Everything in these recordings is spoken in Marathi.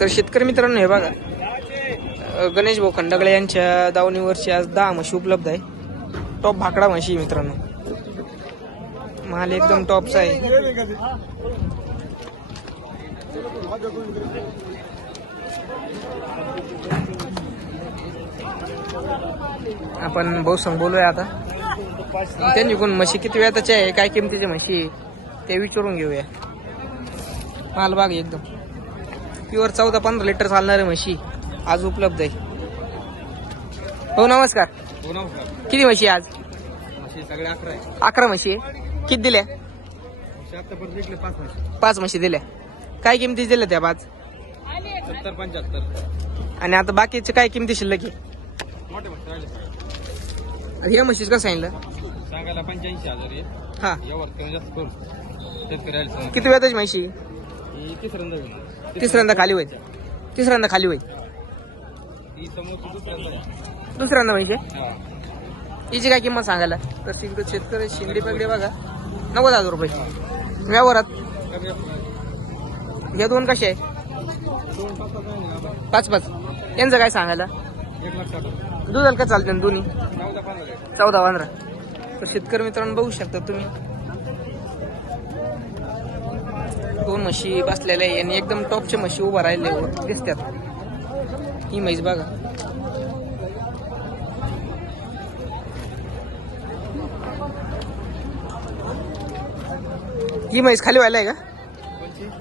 तर शेतकरी मित्रांनो हे बघा. गणेश भाऊ खंडगळे यांच्या दावणीवरची आज दहा म्हशी उपलब्ध आहे. टॉप भाकडा म्हशी मित्रांनो. माल एकदम टॉपचा आहे. आपण भाऊ संग बोलूया आता. त्यांनी कोण म्हशी किती वेळाची आहे काय किमतीची म्हशी ते विचारून घेऊया. माल बाग एकदम. प्युअर चौदा पंधरा लिटर चालणारे म्हशी आज उपलब्ध आहे. हो नमस्कार. हो नमस्कार. किती म्हशी आज? असे सगळे अकरा आहे अकरा म्हशी. आहे किती दिल्या? पाच म्हशी. दिल्या. काय किमती दिल्या त्या पाच सत्तर पंच्याहत्तर. आणि आता बाकीचे काय किमती शिल्लक आहे? या म्हशीच कसं सांगितलं? सांगायला पंच्याऐंशी हजार हा. यावर जास्त शेतकरी. किती वेळाची म्हशी? ही तिसऱ्यांदा तिसऱ्यांदा खाली होईल. तिसऱ्यांदा खाली होईल. दुसऱ्यांदा म्हणजे? हिची काय किंमत सांगायला? तर तिकडे शेतकरी शिंदे पगडे बघा. नव्वद हजार रुपये. व्यवहारात हे दोन कसे आहे? पाच पाच. यांचं काय सांगायला? एक दुधाला का चालते दोन्ही? चौदा पंधरा. तर शेतकरी मित्रांनो बघू शकता तुम्ही. दोन म्हशी बसलेल्या आहे आणि एकदम टॉपच्या म्हशी उभा राहिले दिसतात ही म्हैस बघा ही म्हैस खाली व्हायला आहे का?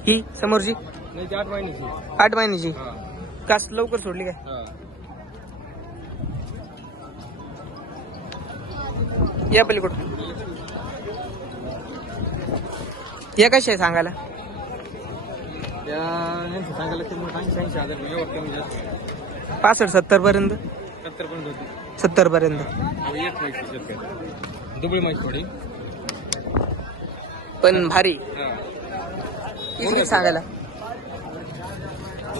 ही समोरची आठ महिन्याची. आठ महिन्याची. कास लवकर सोडली काय. या पलीकडून या कशी आहे सांगायला यांचं सांगायला किंमत ऐंशी ऐंशी हजार आहे. यावर कमी जास्त पासष्ट सत्तर पर्यंत सत्तर पर्यंत होती सत्तर पर्यंत एक शेतकरी दुबळी म्हैस थोडी पण भारी हा. किती सांगायला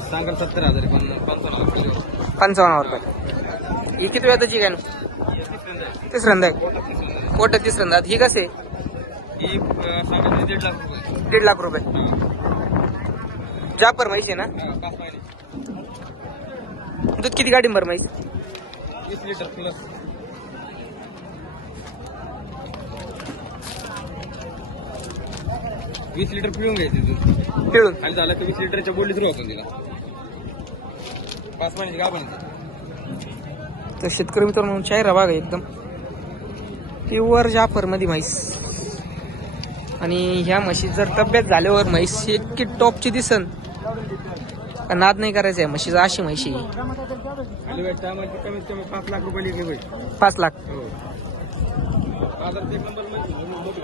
सांगाल सत्तर हजार आहे, पण पंचावन्न हजार किलो. पंचावन्न रुपये ही किती वेळाची काय ना तिसऱ्यांदा आहे. कोटा तिसऱ्यांदा आहे. कोट तिसऱ्यांदा ही कसे ही अं, दीड लाख रुपये दीड लाख रुपये हा. जापर म्हैस आहे ना? पाच महिने दूध किती गाडी भर म्हैस? वीस लिटर प्लस वीस लिटर पिळून घ्यायचे दूध. पिळून? खाली झालं तर वीस लिटरच्या बोलली सुरू होतो तिला पाच महिन्याची गाभण. तर शेतकरी मित्रांनो चेहरा बघा एकदम. प्युअर जाफरमध्ये म्हैस. आणि ह्या म्हशी जर तब्येत झाल्यावर म्हैस इतकी टॉपची दिसन. का नाद नाही करायचं आहे म्हशीचं अशी म्हशी. कमीत कमी पाच लाख. रुपये पाहिजे पाच लाख बाजारात एक नंबर मोठी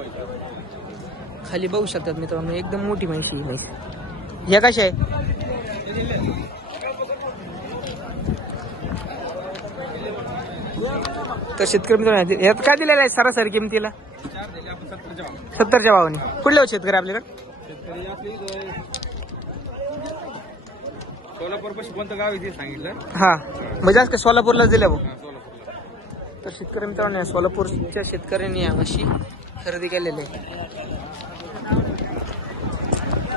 खाली बघू शकतात मित्रांनो एकदम मोठी म्हशी ही म्हैस. ह्या कशा आहे? तर शेतकरी मित्रांनो यात काय दिलेलं आहे सरासरी किमतीला? चार दिले आपण सत्तरच्या सत्तरच्या भावाने. कुठले हो शेतकरी आपल्याकडे? शेतकरी इथं सोलापूर पाशी कोणतं गाव आहे ते सांगितलं? हा. म्हणजे आज काय सोलापूरला दिल्या भाऊ? हा सोलापूरला तर शेतकरी मित्रांनो या सोलापूरच्या शेतकऱ्यांनी या म्हशी खरेदी केलेल्या आहे